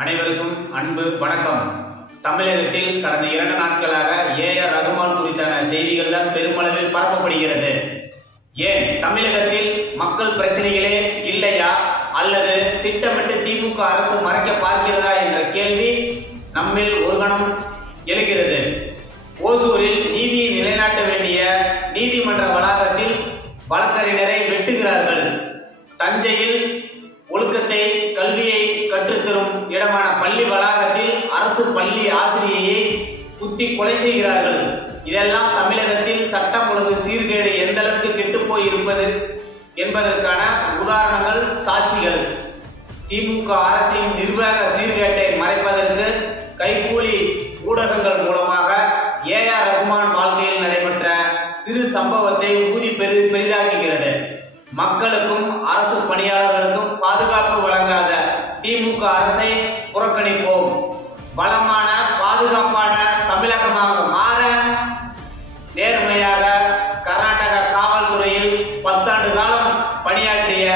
அனைவருக்கும் அன்பு வணக்கம். தமிழகத்தில் கடந்த 2 நாட்களாக ஏஆர் ரகுமான் குறித்தான செய்திகள் தான் பெருமளவில் பரப்பப்படுகிறது. ஏன் தமிழகத்தில் மக்கள் பிரச்சனைகளே இல்லையா அல்லது திட்டமிட்டு திமுக அரசு மறைக்க பார்க்கிறதா என்ற கேள்வி நம்மில் ஒரு கணம் எழுகிறது. ஓசூரில் நீதியை நிலைநாட்ட வேண்டிய நீதிமன்ற வளாகத்தில் வழக்கறிஞரை வெட்டுகிறார்கள். தஞ்சையில் ஒழுக்கத்தை கல்வியை கற்றுத்தரும் இடமான பள்ளி வளாகத்தில் அரசு பள்ளி ஆசிரியையை குத்தி கொலை செய்கிறார்கள். இதெல்லாம் தமிழகத்தில் சட்டம் ஒழுங்கு சீர்கேடு எந்த அளவுக்கு கெட்டுப்போய் இருப்பது என்பதற்கான உதாரணங்கள், சாட்சிகள். திமுக அரசின் நிர்வாக சீர்கேட்டை மறைப்பதற்கு கைக்கூலி ஊடகங்கள் மூலமாக ஏஆர் ரகுமான் வாழ்க்கையில் நடைபெற்ற சிறு சம்பவத்தை ஊதி பெரிதாக்குகிறது. மக்களுக்கும் அரசு பணியாளர்களுக்கும் பாதுகாப்பு வழங்காத திமுக அரசை புறக்கணிப்போம். வளமான பாதுகாப்பான தமிழகமாக மாற நேர்மையாக கர்நாடக காவல்துறையில் 10 ஆண்டு காலம் பணியாற்றிய